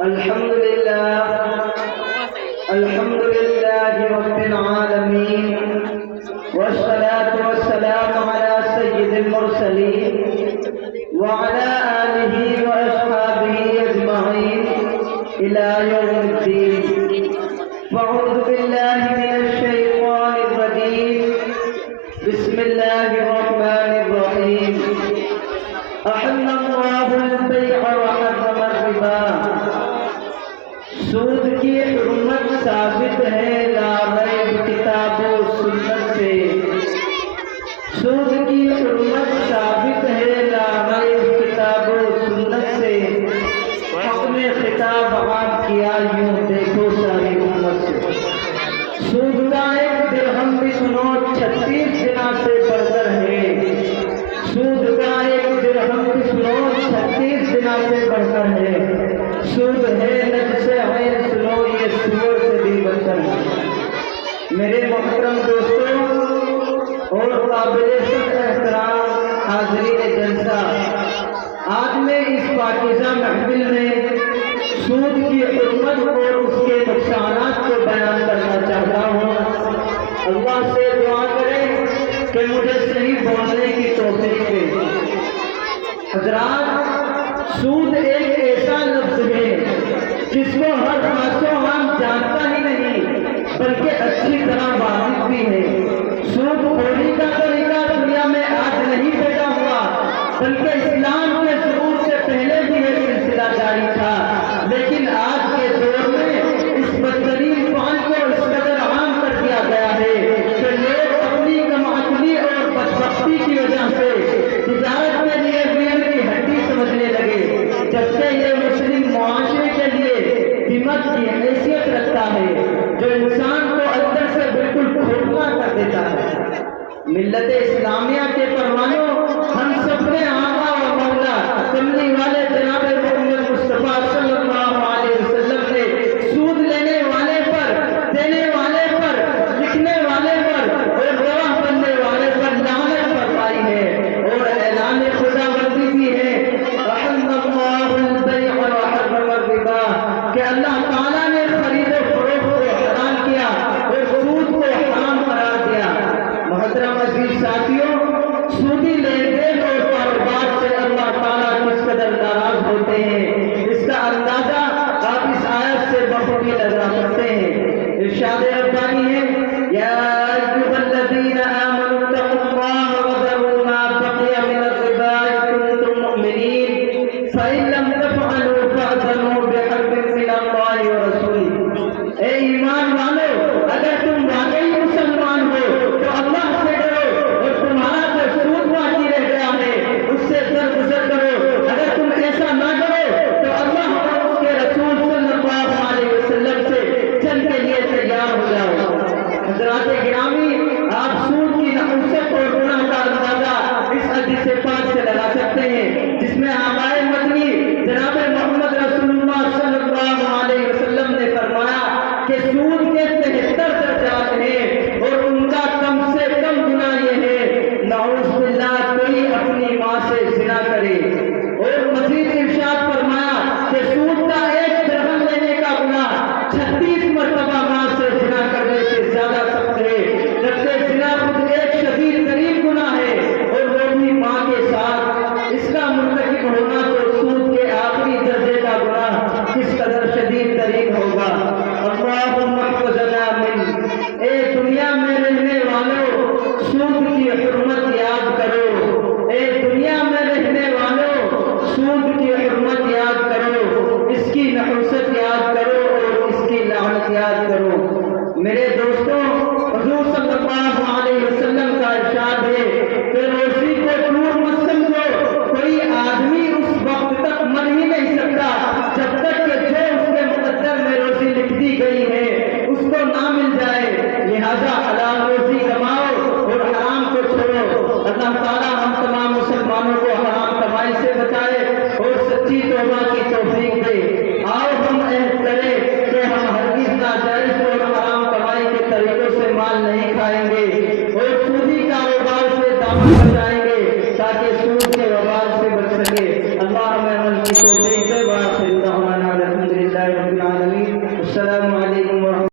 الحمد لله رب العالمين، والصلاة والسلام على سيد المرسلين وعلى آله وأصحابه أجمعين إلى يوم الدين. فأعوذ بالله من الشيطان الرجيم. بسم الله الرحمن الرحيم. أحل الله البيع وحرم الربا. سود کی حرمت ثابت ہے لا ریب کتاب و سنت سے. سود کی حرمت ثابت ہے لا ریب کتاب و سنت سے. حق نے خطاب عام کیا یوں دیکھو ساری امت سے. سود کا ایک درہم بھی سنو 36 زنا سے بڑھ کر ہے. سود کا ایک درہم بھی سنو 36 زنا سے بڑھ کر ہے. سود ہے نجس عین سنو یہ سور سے بھی بدتر ہے. میرے محترم دوستوں اور قابل احترام حاضرین جلسہ، آج میں اس پاکیزہ محفل میں سود کی حرمت اور اس کے نقصانات کو بیان کرنا چاہتا ہوں. اللہ سے دعا کریں کہ مجھے صحیح بولنے کی توفیق دے. حضرات، سود ایک ایسا لفظ ہے جس کو ہر خاصو عام جانتا ہی نہیں بلکہ اچھی طرح واقف بھی ہے. سود خوری کا طریقہ دنیا میں آج نہیں پیدا ہوا بلکہ اسلام کے ظہور سے پہلے بھی یہ سلسلہ جاری تھا. لیکن آج کے دور میں اس بدترین فعل کو اس قدر عام کر دیا گیا ہے کہ لوگ اپنی کمعقلی اور بدبختی کی وجہ سے تجارت میں لیے ریڑھ کی ہڈی سمجھنے لگے، جبکہ یہ مسلم معاشرے کے لیے قیمت کی حیثیت رکھتا ہے جو انسان کو اندر سے بالکل کھوکھلا کر دیتا ہے. ملت اسلامیہ کے پروانوں، ہم سب نے آقا و مولا کملی والے جناب محمد مصطفیٰ صلی اللہ علیہ وسلم نے سود لینے والے پر، دینے والے پر، لکھنے والے پر اور گواہ بننے والے پر لعنت فرمائی ہے اور اعلان خدا بندی بھی ہے. رحم اللہ البیع وحرم الربا کہ اللہ تعالیٰ نے خرید و فروخت کو حرام کیا اور سود کو حرام قرار دیا. محترم عزیز ساتھیوں، سودی لین دین اور کاروبار سے اللہ تعالیٰ کس قدر ناراض ہوتے ہیں اس کا اندازہ آپ اس آیت سے بخوبی لگا سکتے ہیں. ارشاد ربانی ہے، یا ایھا الذین آمنوا اتقوا اللہ وذروا ما بقی من الربا ان کنتم مؤمنین فإن لم تفعلوا فأذنوا بحرب من اللہ ورسولہ. اے ایمان والو، اگر تم واقعی مسلمان ہو تو اللہ سے ڈرو اور تمہارا جو سود باقی رہ گیا ہے اس سے درگزر کرو. اگر تم ایسا نہ کرو تو اللہ اور اس کے رسول صلی اللہ علیہ وسلم سے جنگ کے لیے تیار ہو جاؤ. حضرات گرامی، آپ سود کی نحوست اور گناہ کا اندازہ اس حدیث پاک سے لگا سکتے ہیں جس میں آقائے مدنی جناب محمد رسول اللہ صلی اللہ علیہ وسلم نے فرمایا کہ سود کے 73 درجات ہیں اور ان کا کم سے کم گناہ یہ ہے نعوذ باللہ کوئی اپنی ماں سے زنا کرے. اور مزید ارشاد فرمایا کہ سود کا ایک درہم لینے کا گناہ 36 مرتبہ ماں سے زنا کرنے سے زیادہ سخت ہے، جبکہ زنا خود ایک شدید ترین گناہ ہے اور وہ بھی ماں کے ساتھ. اس کا مرتکب ہونا تو سود کے آخری درجے کا گناہ کس قدر شدید ترین ہوگا. اللہم احفظنا من. اے دنیا میں رہنے والوں، سود کی حرمت یاد کرو. اے دنیا میں رہنے والوں، سود کی حرمت یاد کرو، اس کی نحوست یاد کرو اور اس کی لعنت یاد کرو. میرے دوستوں، حضور صلی اللہ علیہ وسلم کا ارشاد ہے کہ روزی کو دور مت سمجھو. کوئی آدمی اس وقت تک مر ہی نہیں سکتا جب تک کہ جو اس کے مقدر میں روزی لکھ دی گئی ہے اس کو نہ مل جائے. لہذا حلال روزی کماؤ اور حرام کو چھوڑو. اللہ تعالیٰ ہم تمام مسلمانوں کو حرام کمائی سے بچائے اور سچی توبہ کی توفیق دے. آؤ ہم عہد کریں کہ ہم ہرگز ناجائز اور حرام کمائی کے طریقوں سے مال نہیں کھائیں گے اور سودی کاروبار سے دامن بچائیں گے تاکہ سود کے وبال سے بچ سکے. اللہ ہمیں عمل کی توفیق دے. وآخر دعوانا الحمدللہ رب العالمین. السلام